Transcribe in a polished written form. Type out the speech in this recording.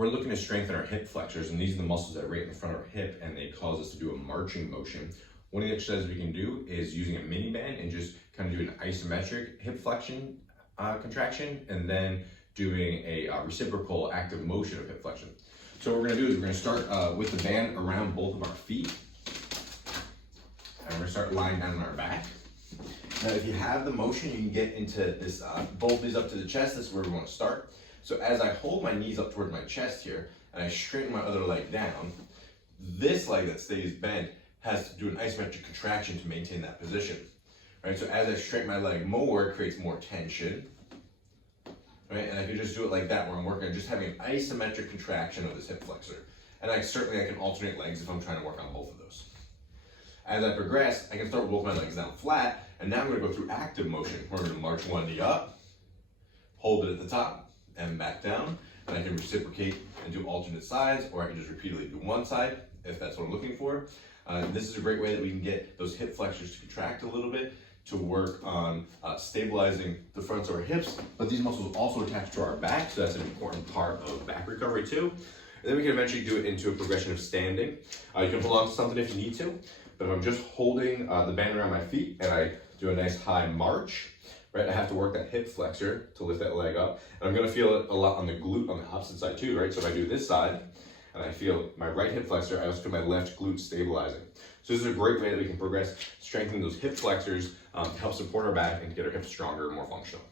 we're looking to strengthen our hip flexors, and these are the muscles that are right in the front of our hip, and they cause us to do a marching motion. One of the exercises we can do is using a mini band and just kind of do an isometric hip flexion contraction, and then doing a reciprocal active motion of hip flexion. So what we're gonna do is we're gonna start with the band around both of our feet, and we're gonna start lying down on our back. Now, if you have the motion, you can get into this, both knees up to the chest. This is where we want to start. So as I hold my knees up towards my chest here, and I straighten my other leg down, this leg that stays bent has to do an isometric contraction to maintain that position. Right? So as I straighten my leg more, it creates more tension. Right? And I can just do it like that, where I'm working on just having an isometric contraction of this hip flexor. And I can alternate legs if I'm trying to work on both of those. As I progress, I can start with both my legs down flat, and now I'm going to go through active motion. We're going to march one knee up, hold it at the top, and back down. And I can reciprocate and do alternate sides, or I can just repeatedly do one side, if that's what I'm looking for. This is a great way that we can get those hip flexors to contract a little bit, to work on stabilizing the fronts of our hips, but these muscles also attach to our back, so that's an important part of back recovery too. And then we can eventually do it into a progression of standing. You can hold on to something if you need to, but if I'm just holding the band around my feet and I do a nice high march, right, I have to work that hip flexor to lift that leg up. And I'm gonna feel it a lot on the glute on the opposite side too, right? So if I do this side and I feel my right hip flexor, I also feel my left glute stabilizing. So this is a great way that we can progress strengthening those hip flexors to help support our back and to get our hips stronger and more functional.